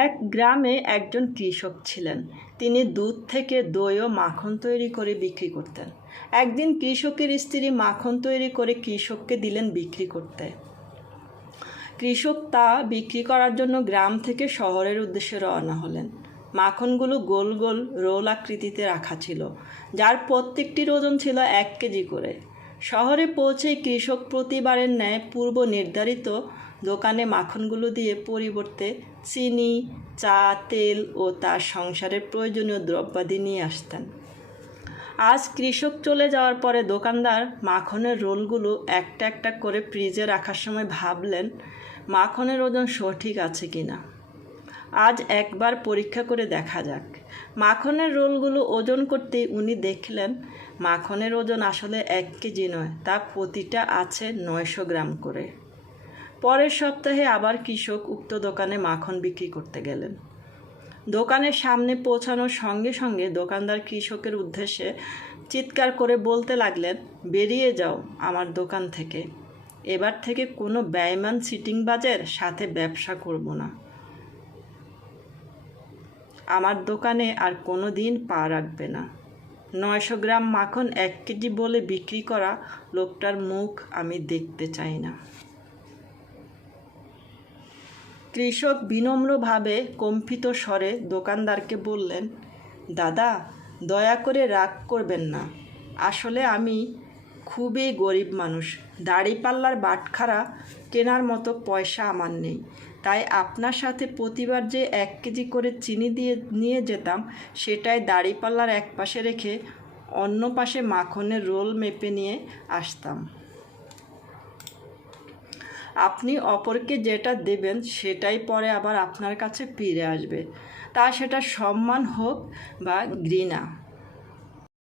এক গ্রামে একজন কৃষক ছিলেন। তিনি দুধ থেকে দই ও মাখন তৈরি করে বিক্রি করতেন। একদিন কৃষকের স্ত্রী মাখন তৈরি করে কৃষককে দিলেন বিক্রি করতে। কৃষক তা বিক্রি করার জন্য গ্রাম থেকে শহরের উদ্দেশ্যে রওনা হলেন। মাখনগুলো গোল গোল রোল আকৃতিতে রাখা ছিল, যার প্রত্যেকটির ওজন ছিল 1 কেজি করে। শহরে পৌঁছেই কৃষক প্রতিবারের ন্যায় পূর্ব নির্ধারিত দোকানে মাখনগুলো দিয়ে পরিবর্তে চিনি, চা, তেল ও তার সংসারের প্রয়োজনীয় দ্রব্যাদি নিয়ে আসতেন। আজ কৃষক চলে যাওয়ার পরে দোকানদার মাখনের রোলগুলো একটা একটা করে ফ্রিজে রাখার সময় ভাবলেন, মাখনের ওজন সঠিক আছে কিনা। আজ একবার পরীক্ষা করে দেখা যাক। মাখনের রোলগুলো ওজন করতেই উনি দেখলেন মাখনের ওজন আসলে 1 কেজি নয়, তা প্রতিটা আছে 900 গ্রাম করে। পরের সপ্তাহে আবার কৃষক উক্ত দোকানে মাখন বিক্রি করতে গেলেন। দোকানের সামনে পৌঁছানোর সঙ্গে সঙ্গে দোকানদার কৃষকের উদ্দেশ্যে চিৎকার করে বলতে লাগলেন, বেরিয়ে যাও আমার দোকান থেকে। এবার থেকে কোনো বেঈমান চিটিংবাজের সাথে ব্যবসা করব না। আমার দোকানে আর কোনো দিন পা রাখবে না। 900 গ্রাম মাখন 1 কেজি বলে বিক্রি করা লোকটার মুখ আমি দেখতে চাই না। কৃষক বিনম্রভাবে কম্পিত স্বরে দোকানদারকে বললেন, দাদা, দয়া করে রাগ করবেন না। আসলে আমি খুবই গরিব মানুষ। দাড়িপাল্লার বাটখারা কেনার মতো পয়সা আমার নেই। তাই আপনার সাথে প্রতিবার যে 1 কেজি করে চিনি দিয়ে নিয়ে যেতাম, সেটাই দাড়িপাল্লার এক পাশে রেখে অন্য পাশে মাখনের রোল মেপে নিয়ে আসতাম। আপনি অপরকে যেটা দেবেন সেটাই পরে আবার আপনার কাছে ফিরে আসবে, তা সেটা সম্মান হোক বা ঘৃণা।